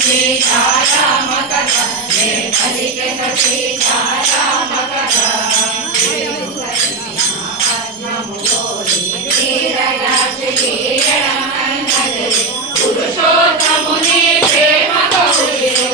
సీతారామ కథ నే పలికెద సీతారామ కథ పురుషోత్తముని ప్రేమ గౌరిలో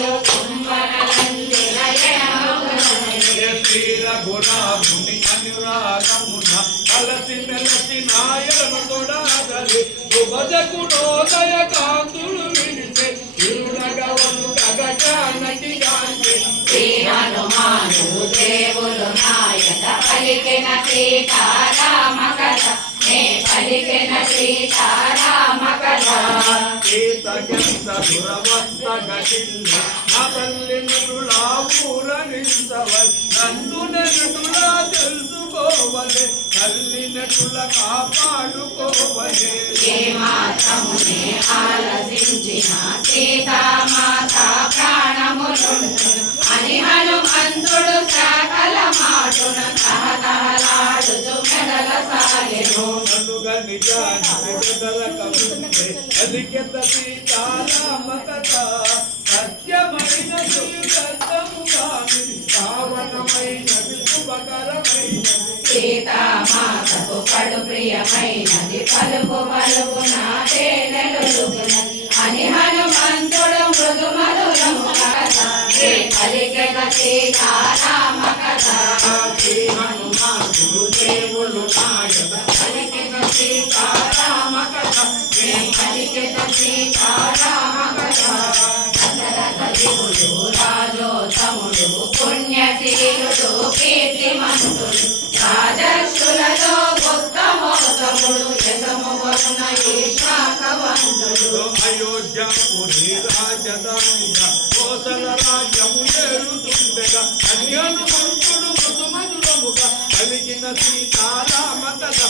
గుణముని అనురాగమున కలసి మెలసి నాయను తొడాదలి శుభజకుడోదయ కాంతులు విడిసే తిరునగవను గగజానటి గాంధి శ్రీ హనుమానుడు దేవులు నాయక పలికెన సీతారామ కథ నే పలికెన సీతారామ కథ సీతగంత దురవస్థ గటిల్లి నా తల్లి నటులా పూరనించవై నన్ను నటులా తెలుసుకోవలే తల్లి నటుల కాపాడుకోవలే ఏ మాత్రమునే ఆలసించిన సీతామాత ప్రాణములుండును అని హనుమంతుడు సకల మాటున తహతహలాడుచు మెడల సాగెను నన్నుగా నిజానికి బెదరకముందే అధికెత సీతారామ కథ సత్యమైనది సత్యముగాని పావనమైనది శుభకరమైనది సీతామాతకు కడు ప్రియమైనది పలుకు పలుకు నాటే నెలుగునది అని హనుమంతుడు మృదు మధురము కథ నే పలికెద సీతారామ కథ శ్రీ హనుమంతుడు దేవులు నాయక పలికెద సీతారామ కథ నే పలికెద సీతారామ కథ దశరథ దిగులు రాజోత్తముడు పుణ్యశీలుడు కీర్తిమంతుడు రాజర్షులలో ఉత్తమోత్తముడు యశము వరుణ ఈశాఖవంతుడు అయోధ్యపురి రాజధానిగా కోసల రాజ్యము ఏలుతుండగా అన్యను మంతుడు మధుమధురముగా కలిగిన సీతారామ కథ